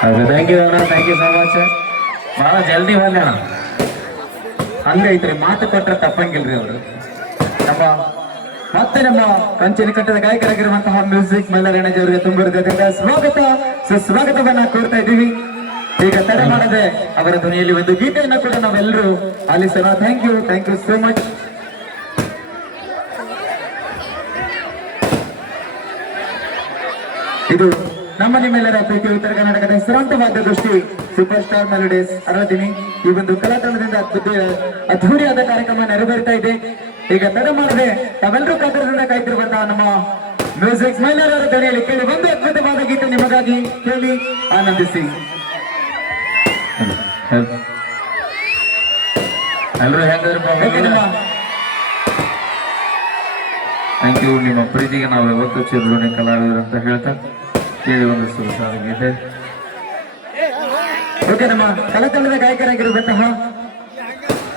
ಹೌದು, thank you ಅಣ್ಣ, thank you so much. ಭಾಳ ಜಲ್ದಿ ಬಂದೆ ಅಣ್ಣ. ಹಂಗೈತ್ರಿ, ಮಾತು ಕೊಟ್ಟರೆ ತಪ್ಪಂಗಿಲ್ರಿ ಅವರು. ನಮ್ಮ ಮತ್ತೆ ನಮ್ಮ ಕಂಚಿನ ಕಟ್ಟದ ಗಾಯಕರಾಗಿರುವಂತಹ ಮ್ಯೂಸಿಕ್ ಮೈಲಾರಣ್ಣಜಿ ಅವರಿಗೆ ತುಂಬ ಹೃದಯದಿಂದ ಸ್ವಾಗತ ಸುಸ್ವಾಗತವನ್ನ ಕೋರ್ತಾ ಇದ್ದೀವಿ. ಈಗ ತಡ ಮಾಡದೆ ಅವರ ಧ್ವನಿಯಲ್ಲಿ ಒಂದು ಗೀತೆಯನ್ನು ಕೂಡ ನಾವೆಲ್ಲರೂ ಆಲಿಸೋಣ. Thank you so much. ಇದು ನಮ್ಮ ನಿಮ್ಮೆಲ್ಲರ ಪ್ರೀತಿ ಉತ್ತರ ಕರ್ನಾಟಕದ ಹೆಸರಾಂತವಾದ ದೃಷ್ಟಿ ಸೂಪರ್ ಸ್ಟಾರ್ ಮೆಲೋಡಿಸ್ ಅರವತ್ತಿನಿ ಈ ಒಂದು ಕಲಾತಂಡದಿಂದ ಅದ್ಧೂರಿಯಾದ ಕಾರ್ಯಕ್ರಮ ನೆರವೇರ್ತಾ ಇದೆ. ಈಗ ತಡ ಮಾಡದೆ ತಾವೆಲ್ಲರೂ ಕಾತರದಿಂದ ಕಾಯ್ತಿರುವಂತಹ ನಮ್ಮ ಮ್ಯೂಸಿಕ್ ಮೈಲಾರರ ಧ್ವನಿಯಲ್ಲಿ ಕೇಳಿ ಒಂದು ಅದ್ಭುತವಾದ ಗೀತೆ ನಿಮಗಾಗಿ ಕೇಳಿ ಆನಂದಿಸಿ. ಎಲ್ಲರೂ ಥ್ಯಾಂಕ್ ಯು. ನಿಮ್ಮ ಪ್ರೀತಿಗೆ ನಾವು ಯಾವತ್ತೂ ಚಿರಋಣಿ ಕಲಾವಿದರು ಅಂತ ಹೇಳ್ತಾ ಕೇಳಿ ಒಂದು ಸುರಸಾದ ಗೀತೆ. ಓಕೆ, ನಮ್ಮ ಕಲಾತಂಡದ ಗಾಯಕರಾಗಿರುವಂತಹ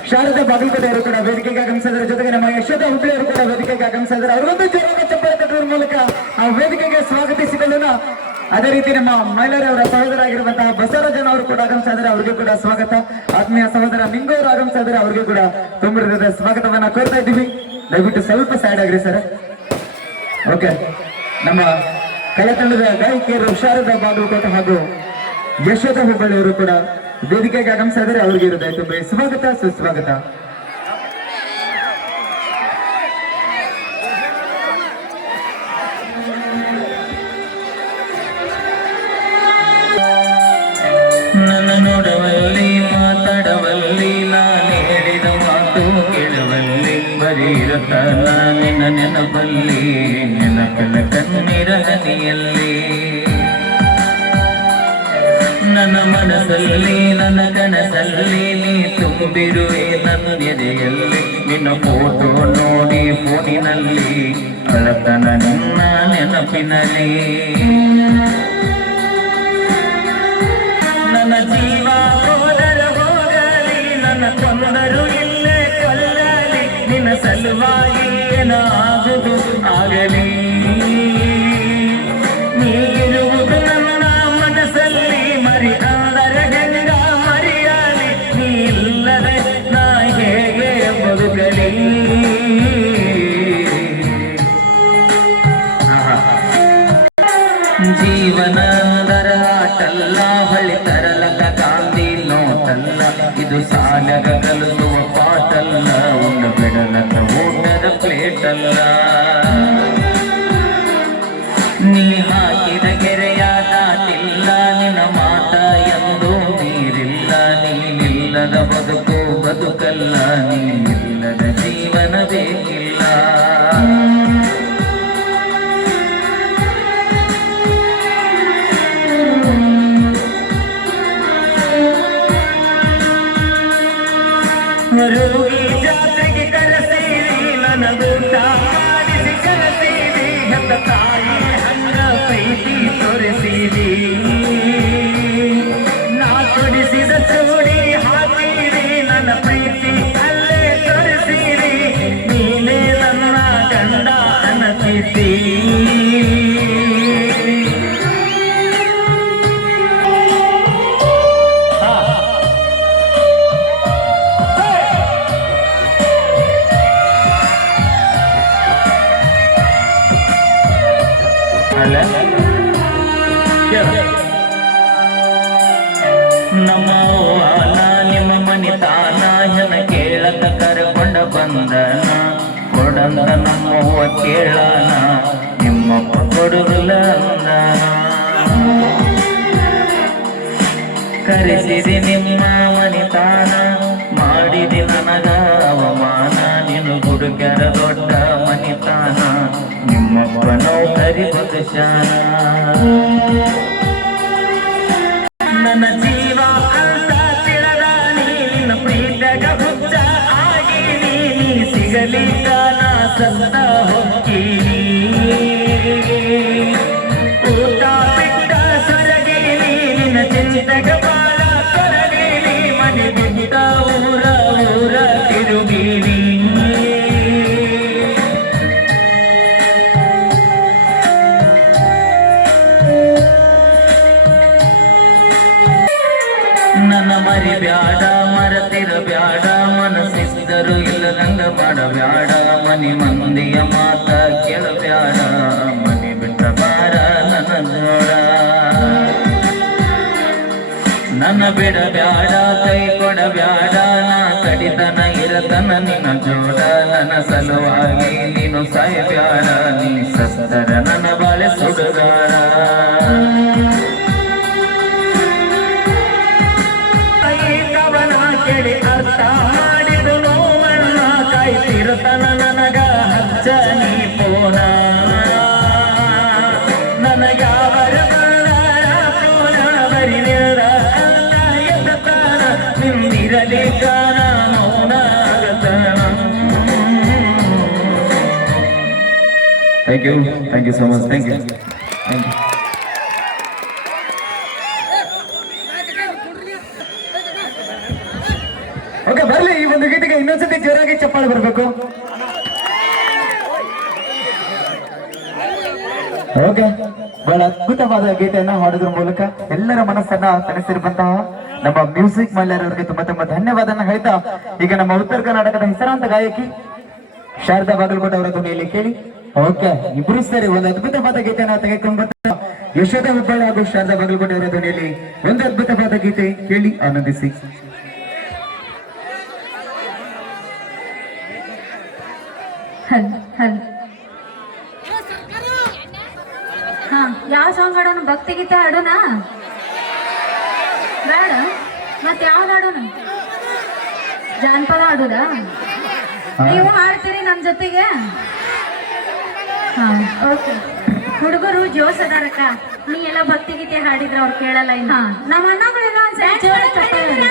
ಶಾರದಾ ಬಾಗಲಕೋಟೆ ಅವರು ಕೂಡ ವೇದಿಕೆಗೆ ಆಗಮಿಸಿದರ ಜೊತೆಗೆ ನಮ್ಮ ಯಶೋಧ ಹುಬ್ಳಿ ಅವರು ಕೂಡ ವೇದಿಕೆಗೆ ಆಗಮಿಸಿದ್ದಾರೆ. ಅವರೊಂದು ಜೋರಾದ ಚಪ್ಪಾಳೆ ತಟ್ಟುವ ಮೂಲಕ ಆ ವೇದಿಕೆಗೆ ಸ್ವಾಗತಿಸಿಕೊಳ್ಳೋಣ. ಅದೇ ರೀತಿ ನಮ್ಮ ಮೈಲಾರಿ ಅವರ ಸಹೋದರಾಗಿರುವಂತಹ ಬಸವರಾಜನ್ ಅವರು ಕೂಡ ಆಗಮಿಸಿದ್ದಾರೆ, ಅವರಿಗೂ ಕೂಡ ಸ್ವಾಗತ. ಆತ್ಮೀಯ ಸಹೋದರ ಮಿಂಗು ಅವರು ಆಗಮಿಸಿದ್ದಾರೆ, ಅವರಿಗೂ ಕೂಡ ತುಂಬ ಹೃದಯದ ಸ್ವಾಗತವನ್ನ ಕೋರ್ತಾ ಇದ್ದೀವಿ. ದಯವಿಟ್ಟು ಸ್ವಲ್ಪ ಸೈಡ್ ಆಗ್ರಿ ಸರ್. ಓಕೆ, ನಮ್ಮ ಕಲಾತಂಡದ ಗಾಯಕಿಯರು ಶಾರದಾ ಬಾಗಲಕೋಟೆ ಹಾಗೂ ಯಶೋಧ ಹುಬ್ಬಳ್ಳಿ ಅವರು ಕೂಡ ವೇದಿಕೆಗೆ ಆಗಮಿಸಿದರೆ ಅವರಿಗೆ ಇರುತ್ತೆ ತುಂಬ ಸ್ವಾಗತ ಸುಸ್ವಾಗತ. ನನ್ನ ನೋಡವಲ್ಲಿ ಮಾತಾಡವಲ್ಲಿ ನಾನು ಹೇಳಿದ ಮಾತು ಕೇಳವಲ್ಲಿ ಬರೀ ಇರುತ್ತಾನ ನಿನ್ನ ನೆನಪಲ್ಲಿ ನೆನಪಲ್ಲ ಕಣ್ಣೀರ ಹನಿಯಲ್ಲಿ ನನ್ನ ಮನಸ್ಸಲ್ಲಿ ನನ್ನ ಕನಸಲ್ಲಿ ನೀ ತುಂಬಿರುವೆ ನನ್ನ ಎದೆಯಲ್ಲಿ ನಿನ್ನ ಫೋಟೋ ನೋಡಿ ಫೋನಿನಲ್ಲಿ ಅಳತನ ನಿನ್ನ ನೆನಪಿನಲ್ಲಿ ನನ್ನ ಜೀವ ಹೋದರೆ ಹೋಗಲಿ ನನ್ನ ಕೊಂದರು ಇಲ್ಲೇ ಕೊಲ್ಲಲಿ ನಿನ್ನ ಸಲುವಾಗಿ ಏನಾಗುವುದು ಆಗಲಿ ನೀರುವುದು ನನ್ನ ಮನಸ್ಸಲ್ಲಿ ಮರಿ ಅಂದರೆ ಗಂಗ ಮರಿಯಾಲಿ ನೀ ಇಲ್ಲದೆ ನಾ ಹೇಗೆ ಬದುಕಲಿ ಜೀವನದರ ಆಟಲ್ಲ ಹೊಳಿ ತರಲಕ ಕಾಂದಿ ನೋಟಲ್ಲ ಇದು ಸಾಲಗ ಕಲಿಸುವ ಪಾಟಲ್ಲ ಉಂಡು ಬಿಡಲಕ ಊಟದ ಪ್ಲೇಟ್ ಅಲ್ಲ ನೀ ಹಾಕಿದ ಕೆರೆಯ ದಾಟಿಲ್ಲ ನಿನ್ನ ಮಾತ ಎಂದು ನೀರಿಲ್ಲ ನೀನಿಲ್ಲದ ಬದುಕು ಬದುಕಲ್ಲ ನೀನಿಲ್ಲದ ಜೀವನ ಬೇಕಿಲ್ಲ ಮರುಗಿ ಜಾತ್ರೆಗೆ ಕರೆಸೀರಿ ನನಗೂಟ ಮಾಡಿಸಿ ಕರೆಸೀರಿ ಹೆತ್ತ ತಾಯಿ ಹಂಗ ಪ್ರೀತಿ ತೋರಿಸೀರಿ ನಾ ಕೊಡಿಸಿದ ಚೂಡಿ ಹಾಕೀರಿ ನನ್ನ ಪ್ರೀತಿ ಅಲ್ಲೇ ತೋರಿಸೀರಿ ನೀನೇ ನನ್ನ ಗಂಡ ಅನ್ನತಿದ್ದೀ ನಮ್ಮ ವಾನ ನಿಮ್ಮ ಮನಿತಾನ ಹೆನ ಕೇಳತ ಕರ್ಕೊಂಡ ಬಂದನ ಕೊಡಂತ ನಮ್ಮವ್ವ ಕೇಳನ ನಿಮ್ಮಪ್ಪ ಕೊಡುವುದಿಲ್ಲ ಅಂದನ ಕರೆಸಿದಿ ನಿಮ್ಮ ಮನಿತಾನ ಮಾಡಿದಿ ನನಗ ಅವಮಾನ ನೀನು ಹುಡುಗರ ದೊಡ್ಡ ಮನಿತಾನ ನಿಮ್ಮಪ್ಪ ನೌಕರಿ ಬದುಶಾನ ನನ್ನ ಜೀವ ಅಂತ ತಿಳಿದ ನಿನ್ನ ಪ್ರೀತಿಗ ಹುಚ್ಚ ಆಗಿ ನೀ ಸಿಗಲಿಕ್ಕ ನಾ ಸತ್ತ ಹೋಗ್ತೀನಿ ಊಟ ಬಿಟ್ಟ ಸೊರಗೀನಿ ನಿನ್ನ ಚಿಂತೆಗ ಬಾಳ ತೊರಗೀನಿ ಮನೆ ಬಿಟ್ಟ ಊರ ಊರ ತಿರುಗೀನಿ ನನ್ನ ಮರಿ ಬ್ಯಾಡ ಮರತಿರ ಬ್ಯಾಡ ಮನಸ್ಸಿದ್ದರು ಇಲ್ಲದಂಗ ಮಾಡಬ್ಯಾಡ ಮನಿ ಮಂದಿಯ ಮಾತ ಕೇಳಬ್ಯಾಡ ಮನಿ ಬಿಟ್ಟ ಬಾರ ನನ್ನ ಜೋಡ ನನ್ನ ಬಿಡಬ್ಯಾಡ ಕೈ ಕೊಡಬ್ಯಾಡ ನಾ ಕಡಿತನ ಇರತನ ನಿನ್ನ ಜೋಡ ನನ್ನ ಸಲುವಾಗಿ ನೀನು ಸಾಯಬ್ಯಾಡ ನೀ ಸತ್ತರ ನನ್ನ ಬಾಳೆ ಸುಡುಗಾರ ಕೇಳಿ ಅರ್ಥ ಮಾಡಿದು ನೋವನ್ನ ಕಾಯ್ತಿರುತ್ತನ ನನಗ ಹಚ್ಚ ನೀ ಪೋನ ನನಗಾವರ ಪೋನ ಬರಿದ ಎತ್ತನ ನಿಂದಿರಲಿ ಗಾನ ಮೌನ ಆಗತನ thank you so much thank you okay ಬರ್ಲಿ ಈ ಒಂದು ಗೀತೆಗೆ ಇನ್ನೊಂದ್ಸತಿ ಜೋರಾಗಿ ಚಪ್ಪಾಳೆ ಬರಬೇಕು ಓಕೆ ಬಹಳ ಅದ್ಭುತವಾದ ಗೀತೆಯನ್ನ ಹಾಡೋದ್ರ ಮೂಲಕ ಎಲ್ಲರ ಮನಸ್ಸನ್ನ ತಣಿಸಿರುವಂತಹ ನಮ್ಮ ಮ್ಯೂಸಿಕ್ ಮಲ್ಯರವರಿಗೆ ತುಂಬಾ ತುಂಬಾ ಧನ್ಯವಾದನ ಹೇಳ್ತಾ ಈಗ ನಮ್ಮ ಉತ್ತರ ಕರ್ನಾಟಕದ ಹೆಸರಾಂತ ಗಾಯಕಿ ಶಾರದಾ ಬಾಗಲಕೋಟೆ ಅವರ ಧ್ವನಿಯಲ್ಲಿ ಕೇಳಿ ಓಕೆ ಇಬ್ಬರು ಸೇರಿ ಒಂದು ಅದ್ಭುತವಾದ ಗೀತೆಯನ್ನ ತೆಗೆದುಕೊಂಡು ಬರ್ತಾ ಯಶೋಧ ಹುಬ್ಬಳ್ಳಿ ಹಾಗೂ ಶಾರದಾ ಬಾಗಲಕೋಟೆ ಅವರ ಧ್ವನಿಯಲ್ಲಿ ಒಂದು ಅದ್ಭುತವಾದ ಗೀತೆ ಕೇಳಿ ಆನಂದಿಸಿ ಹಾ ಯಾವ ಸಾಂಗ್ ಹಾಡೋಣ ಭಕ್ತಿ ಗೀತೆ ಹಾಡೋಣ ಬೇಡ ಮತ್ತೆ ಯಾವ್ದು ಹಾಡೋಣ ಜಾನಪದ ಹಾಡೋದಾ ನೀವು ಹಾಡ್ತೀರಿ ನಮ್ ಜೊತೆಗೆ ಹಾ ಓಕೆ ಹುಡುಗರು ಜೋಸ್ ಅದಾರಕ್ಕ ನೀ ಎಲ್ಲ ಭಕ್ತಿ ಗೀತೆ ಹಾಡಿದ್ರ ಅವ್ರು ಕೇಳಲ್ಲ ಇನ್ನ ನಮ್ಮ ಅಣ್ಣಗಳೆಲ್ಲ ಒಂದ್ಸರಿ ಜೋರ ಚಪ್ಪಾಳೆ ಹೊಡಿ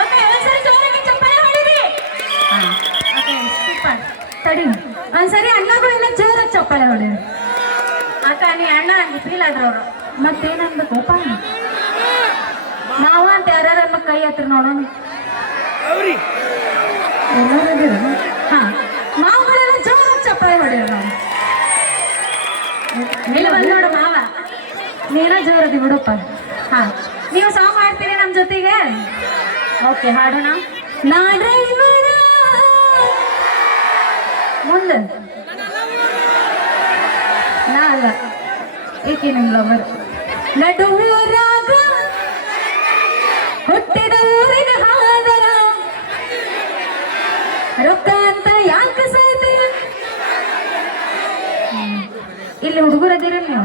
ಓಕೆ ಒಂದ್ಸರಿ ಜೋರಾಗಿ ಚಪ್ಪಾಳೆ ಹೊಡಿರಿ ಓಕೆ ಸೂಪರ್ ತಡಿ ಒಂದ್ಸರಿ ಅಣ್ಣಗಳೆಲ್ಲ ಜೋರಾಗಿ ಚಪ್ಪಾಳೆ ಹೊಡಿ ಅಕ್ಕ ನೀ ಅಣ್ಣ ಹಂಗೆ ಫೀಲ್ ಆದ್ರ ಅವ್ರು ಮತ್ತೇನನ್ಬೇಕಪ್ಪ ಮಾವ ಅಂತ ಯಾರ್ಯಾರ ಕೈ ಹತ್ರ ನೋಡೋಣ ಹಾ ಮಾವುಗಳೆಲ್ಲ ಜೋರಾಗಿ ಚಪ್ಪಾಳೆ ಹೊಡಿಯೋರು ನಾವು ಇಲ್ಲಿ ಬಂದ್ ನೋಡು ಮಾವ ನೀನ ಜೋರದಿ ಬಿಡಪ್ಪ ಹಾ ನೀವು ಸಾಂಗ್ ಹಾಡ್ತೀರಿ ನಮ್ ಜೊತೆಗೆ ಓಕೆ ಹಾಡೋಣ ನಾಡ್ರೈವರ ಮುಂದೆ ನಾ ಅಲ್ಲ ಏಕೆ ನಿಮ್ ಲವರ್ ನಡುವೂರಾಗ ಹುಟ್ಟಿದ ಊರಿನ ಹಾದರ ರೊಕ್ಕ ಅಂತ ಯಾಕ ಸಾಯ್ತೀಯ ಇಲ್ಲಿ ಹುಡುಗರು ಅದಿರ ನೀವು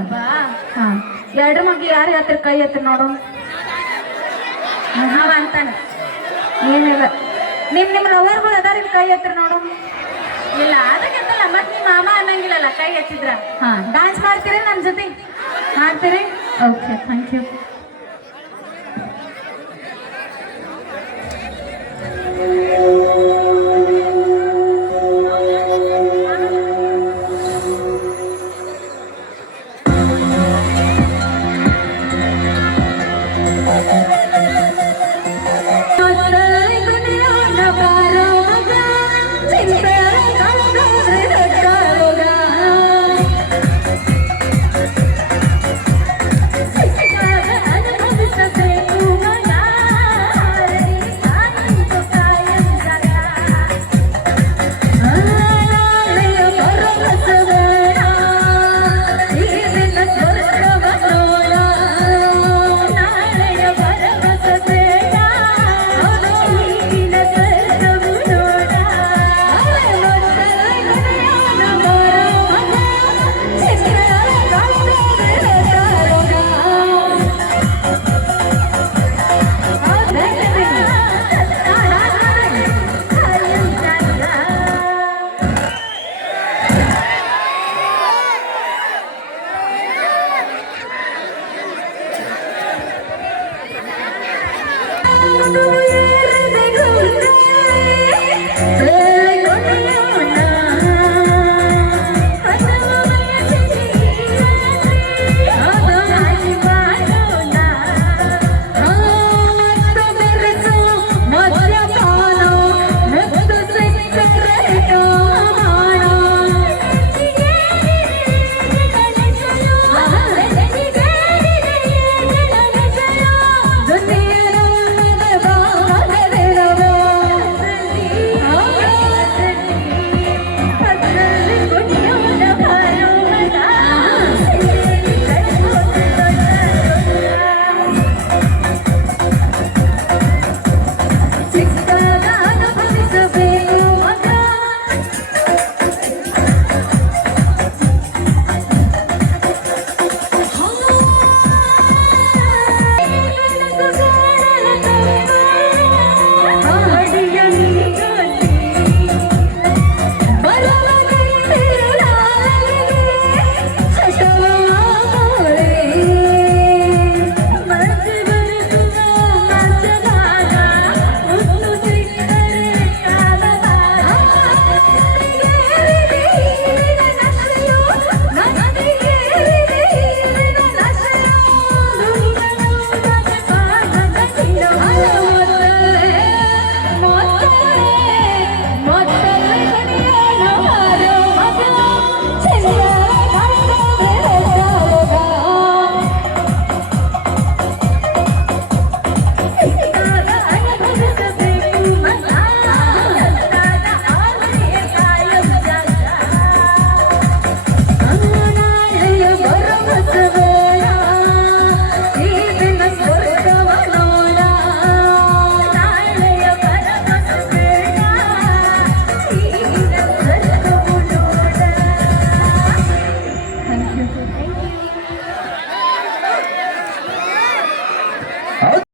ಹಾ ಎರಡು ಮಗಿ ಯಾರ ಹತ್ರ ಕೈ ಹತ್ರ ನೋಡು ನಾವ ಅಂತಾನೆ ಏನಿಲ್ಲ ನಿಮ್ ಲವರ್ಗಳು ಅದಾರ ಕೈ ಹತ್ರ ನೋಡು ಇಲ್ಲ ಅದಕ್ಕೆಂತಲ್ಲ ಮತ್ ನಿಮ್ ಮಾಮ ಅನ್ನಂಗಿಲ್ಲಲ್ಲ ಕೈ ಎತ್ತಿದ್ರ ಹಾ ಡಾನ್ಸ್ ಮಾಡ್ತೀರಿ ನಮ್ ಜೊತೆ ಮಾಡ್ತೀರಿ ಓಕೆ ಥ್ಯಾಂಕ್ ಯು